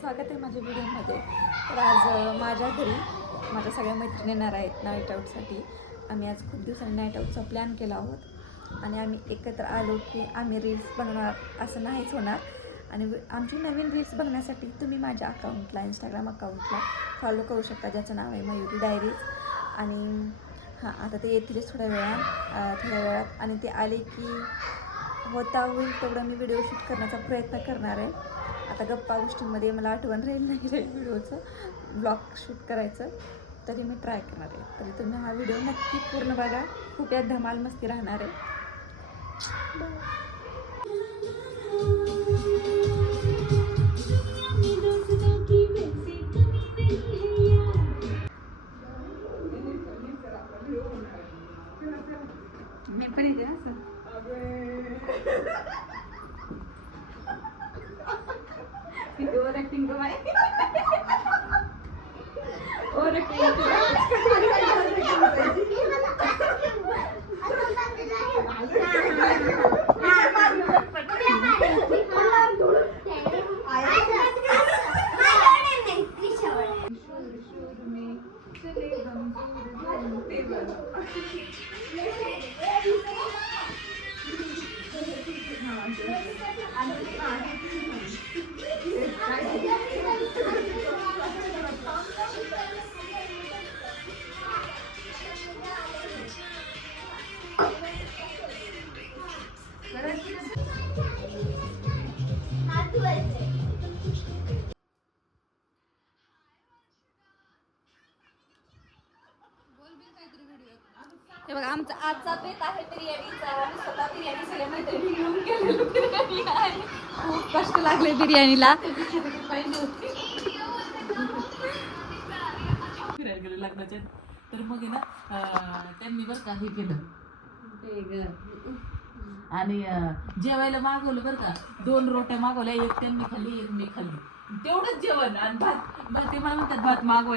स्वागत आहे माझ्या व्हिडिओमध्ये. तर आज माझ्या घरी माझ्या सगळ्या मैत्रिणी येणार आहेत नाईट आऊटसाठी. आम्ही आज खूप दिवसांनी नाईट आऊटचा प्लॅन केला आहोत आणि आम्ही एकत्र आलो की आम्ही रील्स बनवणार असं नाहीच होणार. आणि आमची नवीन रील्स बघण्यासाठी तुम्ही माझ्या अकाउंटला इंस्टाग्राम अकाउंटला फॉलो करू शकता, ज्याचं नाव आहे मयुरी डायरीज. आणि हां, आता ते येतीलच थोड्या वेळात आणि ते आले की होईल तेवढं मी व्हिडिओ शूट करण्याचा प्रयत्न करणार आहे. आता गप्पा गोष्टींमध्ये मला आठवण राहील नाही व्हिडिओचं ब्लॉग शूट करायचं, तरी मी ट्राय करणार आहे. तरी तुम्ही हा व्हिडिओ नक्की पूर्ण बघा, खूप यात धमाल मस्ती राहणार आहे. मी पण येते ना सर. ओव्हर ॲक्टिंग कमाय ओव्हर ॲक्टिंग हे बघा, आमचा आजचा बेत आहे बिर्याणीचा. आम्ही स्वतः बिर्याणी सगळ्या मैत्रिणी घेऊन गेलेलो बिर्याणी आहे. खूप कष्ट लागले बिर्याणीला. फिरायला गेलो लग्नाच्या, तर मग आहे ना त्यांनी बरं का हे केलं आणि जेवायला मागवलं बरं का. 2 रोट्या मागवल्या, एक त्यांनी खाल्ली एक मी खाल्ली. तेवढंच जेवण आणि भात. मग ते मला म्हणतात भात मागवायचं.